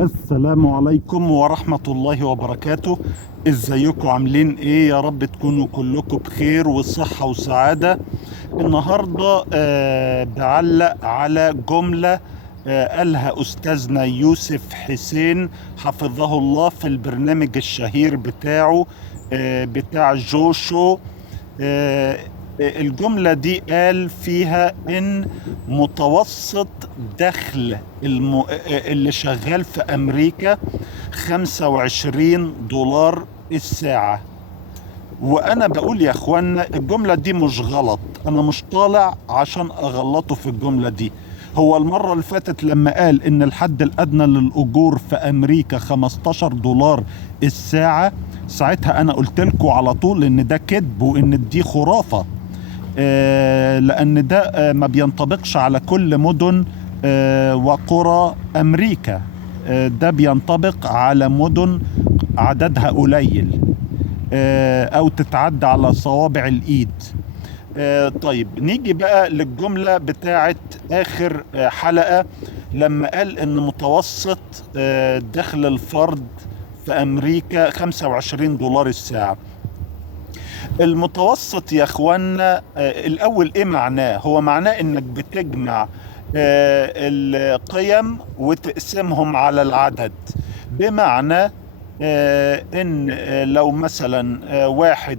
السلام عليكم ورحمة الله وبركاته. ازيكم عاملين ايه؟ يا رب تكونوا كلكم بخير وصحة وسعادة. النهاردة بعلق على جملة قالها أستاذنا يوسف حسين حفظه الله في البرنامج الشهير بتاعه، بتاع جوشو. آه، الجملة دي قال فيها إن متوسط دخل اللي شغال في أمريكا 25 دولار الساعة. وأنا بقول يا أخوانا الجملة دي مش غلط، أنا مش طالع عشان أغلطه في الجملة دي. هو المرة اللي فاتت لما قال إن الحد الأدنى للأجور في أمريكا 15 دولار الساعة، ساعتها أنا قلت لكم على طول إن ده كذب وإن دي خرافة. لأن ده ما بينطبقش على كل مدن وقرى أمريكا. ده بينطبق على مدن عددها قليل، أو تتعدى على صوابع الإيد. طيب نيجي بقى للجملة بتاعت آخر حلقة، لما قال إن متوسط دخل الفرد في أمريكا 25 دولار الساعة. المتوسط يا اخوانا، الاول ايه معناه؟ هو معناه انك بتجمع القيم وتقسمهم على العدد. بمعنى ان لو مثلا واحد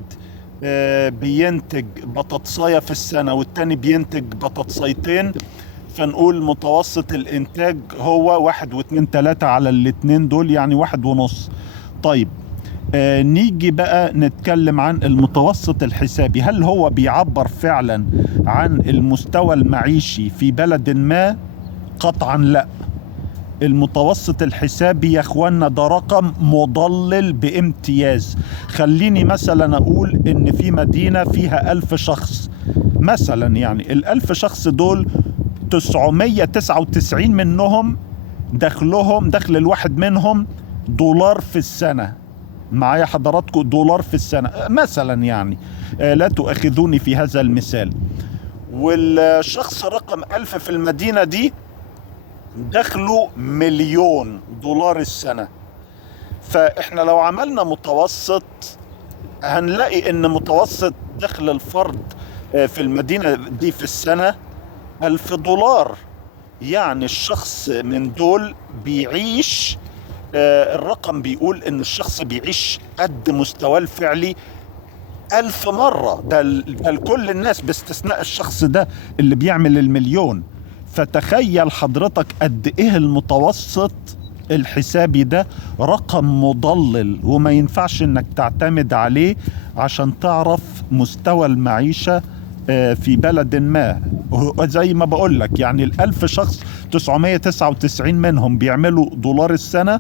بينتج بطاطساية في السنة والتاني بينتج بطاطسيتين، فنقول متوسط الانتاج هو 1 و2 3 على الاتنين دول، يعني 1.5. طيب نيجي بقى نتكلم عن المتوسط الحسابي. هل هو بيعبر فعلا عن المستوى المعيشي في بلد ما؟ قطعا لا. المتوسط الحسابي يا اخوانا ده رقم مضلل بامتياز. خليني مثلا اقول ان في مدينة فيها 1000 شخص مثلا، يعني ال1000 شخص دول 999 منهم دخل الواحد منهم دولار في السنة. معايا حضراتكم؟ دولار في السنة مثلا، يعني لا تؤاخذوني في هذا المثال. والشخص رقم 1000 في المدينة دي دخله 1,000,000 دولار السنة. فإحنا لو عملنا متوسط هنلاقي إن متوسط دخل الفرد في المدينة دي في السنة 1000 دولار. يعني الشخص من دول بيعيش، الرقم بيقول ان الشخص بيعيش قد مستواه الفعلي 1000 مرة. ده لكل الناس باستثناء الشخص ده اللي بيعمل المليون. فتخيل حضرتك قد ايه المتوسط الحسابي ده رقم مضلل، وما ينفعش انك تعتمد عليه عشان تعرف مستوى المعيشة في بلد ما. زي ما بقول لك، يعني ال1000 شخص 999 منهم بيعملوا دولار السنة،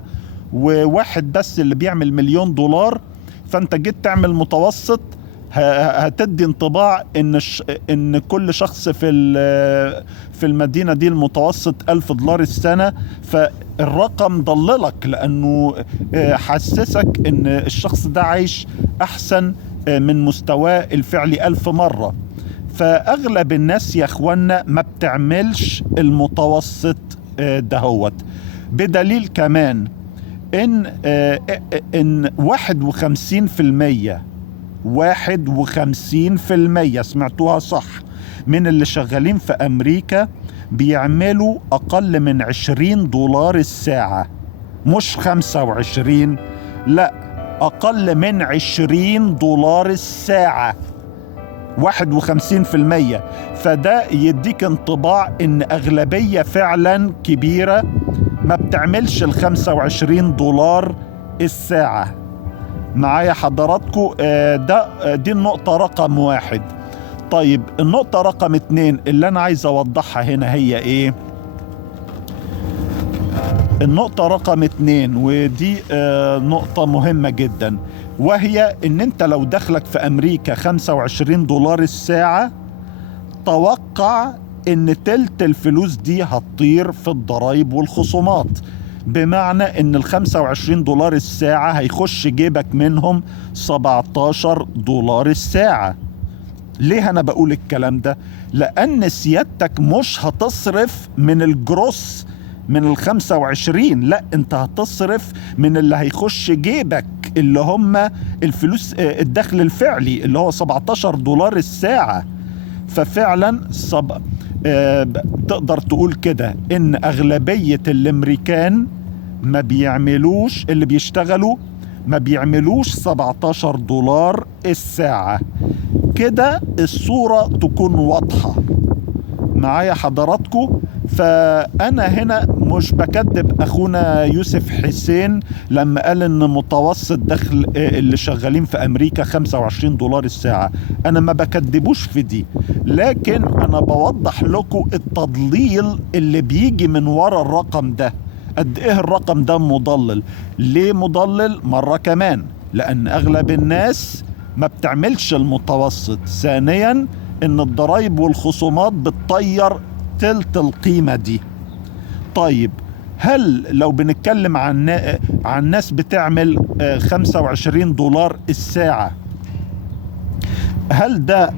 وواحد بس اللي بيعمل 1,000,000 دولار. فانت جيت تعمل متوسط، هتدي انطباع ان كل شخص في المدينة دي المتوسط 1000 دولار السنة. فالرقم ضللك لانه حسسك ان الشخص ده عايش احسن من مستواه الفعلي 1000 مرة. فاغلب الناس يا اخوانا ما بتعملش المتوسط دهوت. بدليل كمان ان 51%، سمعتوها صح، من اللي شغالين في امريكا بيعملوا اقل من 20 دولار الساعة. مش 25، لا، اقل من 20 دولار الساعة. 51%. فده يديك انطباع ان اغلبية فعلا كبيرة ما بتعملش ال25 دولار الساعة. معايا حضراتكم؟ دي النقطة رقم 1. طيب النقطة رقم 2 اللي انا عايز اوضحها هنا هي ايه؟ النقطة رقم 2 ودي نقطة مهمة جدا، وهي ان انت لو دخلك في امريكا 25 دولار الساعة، توقع ان تلت الفلوس دي هتطير في الضرائب والخصومات. بمعنى ان ال25 دولار الساعة هيخش جيبك منهم 17 دولار الساعة. ليه انا بقول الكلام ده؟ لان سيادتك مش هتصرف من الجروس من 25. لا، انت هتصرف من اللي هيخش جيبك، اللي هم الفلوس، الدخل الفعلي اللي هو $17 الساعة. ففعلا تقدر تقول كده ان اغلبية الامريكان ما بيعملوش، اللي بيشتغلوا ما بيعملوش $17 الساعة. كده الصورة تكون واضحة معايا حضراتكم. فأنا هنا مش بكذب أخونا يوسف حسين لما قال إن متوسط دخل اللي شغالين في أمريكا $25 الساعة. أنا ما بكذبوش في دي، لكن أنا بوضح لكم التضليل اللي بيجي من ورا الرقم ده. قد إيه الرقم ده مضلل؟ ليه مضلل؟ مرة كمان لأن أغلب الناس ما بتعملش المتوسط. ثانيا ان الضرائب والخصومات بتطير تلت القيمة دي. طيب، هل لو بنتكلم عن ناس بتعمل $25 الساعة، هل ده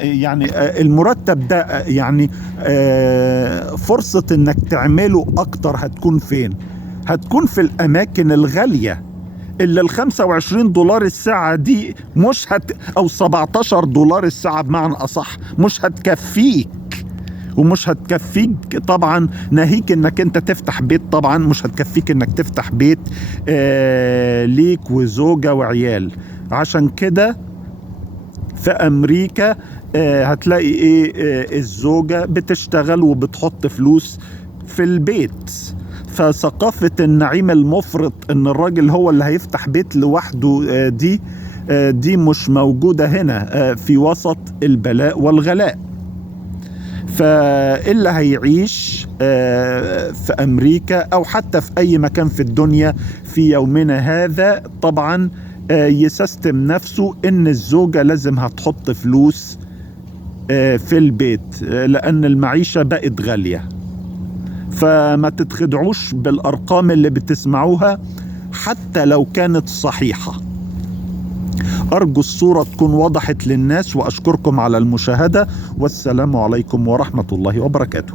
يعني المرتب ده يعني فرصة انك تعمله اكتر هتكون فين؟ هتكون في الاماكن الغالية اللي $25 الساعة دي مش او $17 الساعة بمعنى اصح مش هتكفيك، ومش هتكفيك طبعا، ناهيك انك انت تفتح بيت. طبعا مش هتكفيك انك تفتح بيت ليك وزوجة وعيال. عشان كده في امريكا هتلاقي الزوجة بتشتغل وبتحط فلوس في البيت. فثقافة النعيم المفرط ان الراجل هو اللي هيفتح بيت لوحده دي مش موجودة هنا في وسط البلاء والغلاء. فاللي هيعيش في امريكا او حتى في اي مكان في الدنيا في يومنا هذا طبعا يسيستم نفسه ان الزوجة لازم هتحط فلوس في البيت، لان المعيشة بقت غالية. فما تتخدعوش بالارقام اللي بتسمعوها حتى لو كانت صحيحة. أرجو الصورة تكون وضحت للناس، وأشكركم على المشاهدة، والسلام عليكم ورحمة الله وبركاته.